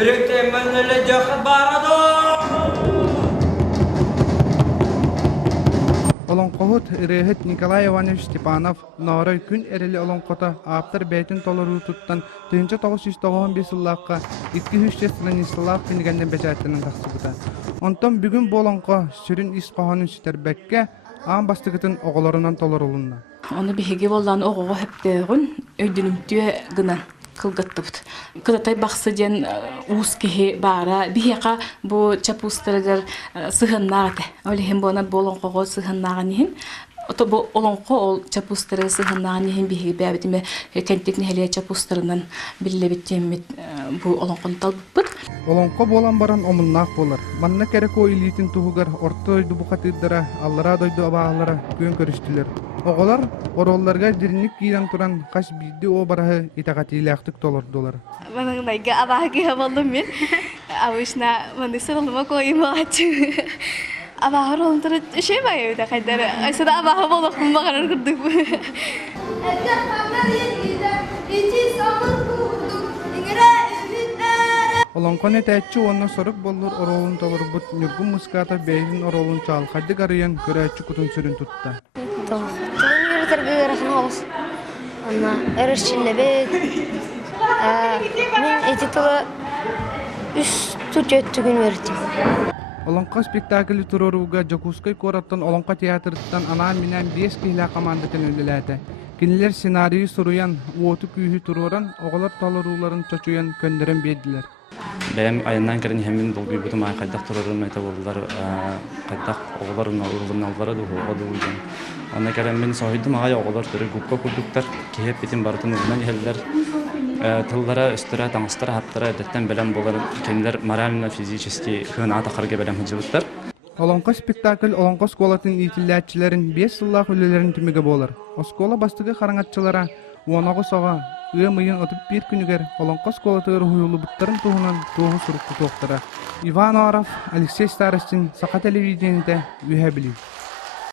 Ürektemmenlerle yakıt bağırdı. Олоңхот Ирехет Николай Иванович Степанов Норой күн эрели олоңхота аптар бәйтін толыру туттан 1995 жыллаққа 200 станислав пенегеннен бәжәттінің тақсыбыта. Онтон бүгін болоңқо сүрін ис қоғанын сүтербәкке аң бастығытын оғыларынан толырулынна. Оны бігеге болдан оғуға әптеғін өйдінімтіе гынан кылгаттыбыт. Кыдатай бақсы ден уыз кеге бара. Бігеға бұ чапустырыгар сығыннағыды. Олеген бұна болоңқоға сығыннағын ехін. Ото бу олоңхо ол чапустары сыгыннаган ехин биһиги бәбитиме кентикни хеле чапустарынан биллебиттемит бу олоңхон талбыт. Олоңхо болан баран омуннак болар. Манна керек о илитин тугугар орто ойду бухатыддара аллара дойду абаалара көн көрүстүлөр. Оголар оролларга дирник кийдан туран каш бидди о барахы итагатилактык толордулар. Манын найга абаги болдум мен. Абышна маны сырылма коюма ачы. Абахар олонтары şey байы да кайдары. Айсада абахар болоқпын бағарар күрдік. Олоңкон этәччи онна сорык боллар оролун толорбут нүргүн муската бейин оролун чал хадды гарыян көрәччи кутун сүрүн тутта. Анна эришчилебе мен этитала үс түжөттүгүн бердим. Олоңхо-спектакль туруоруга Жакускай кораттан олоңхо театрыттан анан менен 5 кийла командатын өлеләте. Кинилер сценарий суруян, уоту күйү туруоран, оголар толоруларын чочуян көндөрөн бердилер. Бәйәм айынан керен хәмин долгый бутым ай кайдак турурын айта булдылар, кайдак оголарын урулналлары дуга дуйдан. Аны керен мен сойдым ай оголар төрө гупка курдуктар, кеп битин бартын урунан хәлләр. Тыллара өстөрө таңыстара хаттара дәттен белән булар, кендер морально физически хына тахарга белән хҗибыттар. Олоңхо-спектакль оскуолатын иитиллээччилэрин 5 жыллах үлелерин түмеге болар. Оскуола бастыгы хараңатчылара уоногу сога ыйын отуп бир күнүгер олоңхо-спектакль хуюлубуттарын туһунан туһу сурукку токтара. Иван Аров, Алексей Старостин, Саха телевидениеде Үһәбили.